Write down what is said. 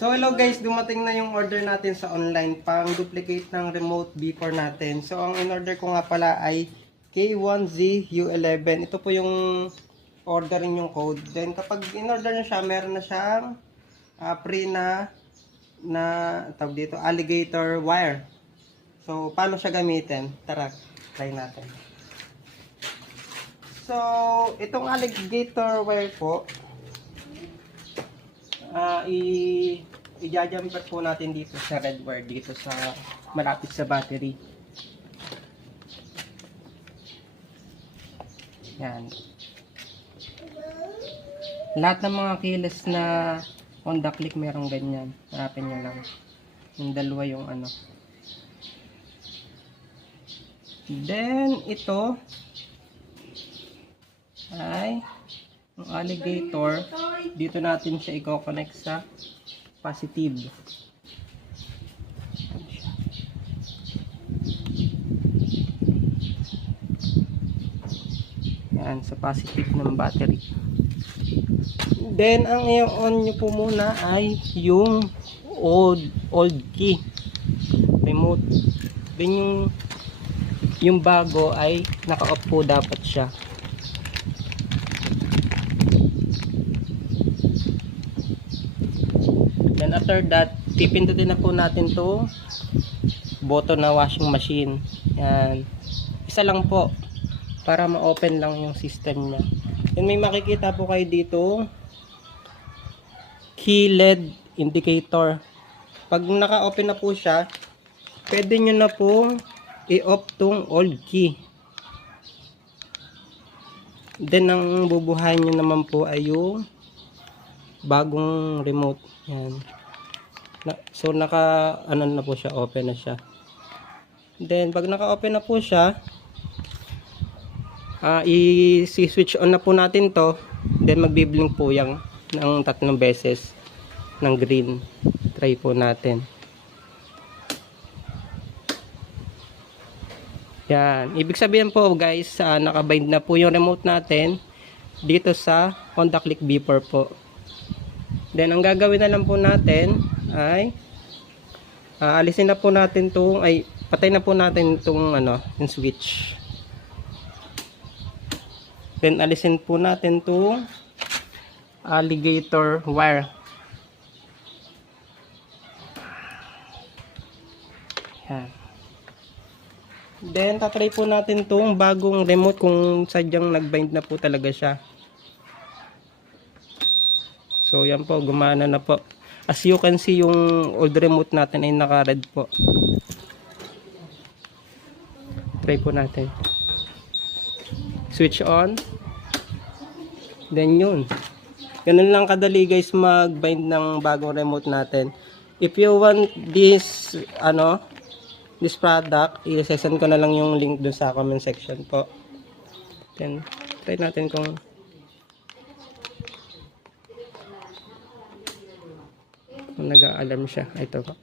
So hello guys, dumating na yung order natin sa online pang duplicate ng remote B4 natin. So ang in-order ko nga pala ay K1ZU11. Ito po yung ordering yung code. Then kapag in-order nyo siya, meron na siyang free na tawag dito, alligator wire. So paano siya gamitin? Tara, try natin. So itong alligator wire po, i-jumper po natin dito sa red wire, dito sa malapit sa battery. Yan. Lahat ng mga keyless na Honda Click merong ganyan. Hanapin nyo lang. Yung dalawa yung ano. Then ito ay yung alligator, dito natin siya i-connect sa positive. Yan, sa positive ng battery. Then ang i-on nyo po muna ay yung old key remote. Then yung bago ay naka-off po dapat siya. Then after that, pipindutin na po natin to button na washing machine. Yan. Isa lang po para ma-open lang yung system niya. Then may makikita po kayo dito key LED indicator. Pag naka-open na po siya, pwede nyo na po i-off tong old key. Then ang bubuhayin nyo naman po ay yung bagong remote. Yan. So ano na po siya, open na siya. Then pag naka-open na po siya, i-switch on na po natin to. Then magbi-blink po yang ng 3 beses ng green. Try po natin. Yan. Ibig sabihin po guys, nakabind na po yung remote natin dito sa Honda Click B4 po. Then ang gagawin na lang po natin ay alisin na po natin tong, patay na po natin itong yung switch. Then alisin po natin tong alligator wire. Yan. Then tatry po natin tong bagong remote kung sadyang nagbind na po talaga siya. So yan po, gumana na po. As you can see, yung old remote natin ay naka-red po. Try po natin. Switch on. Then yun. Ganun lang kadali guys mag-bind ng bagong remote natin. If you want this this product, i-send ko na lang yung link dun sa comment section po. Then try natin kung nag-a-alarm siya. Ito po.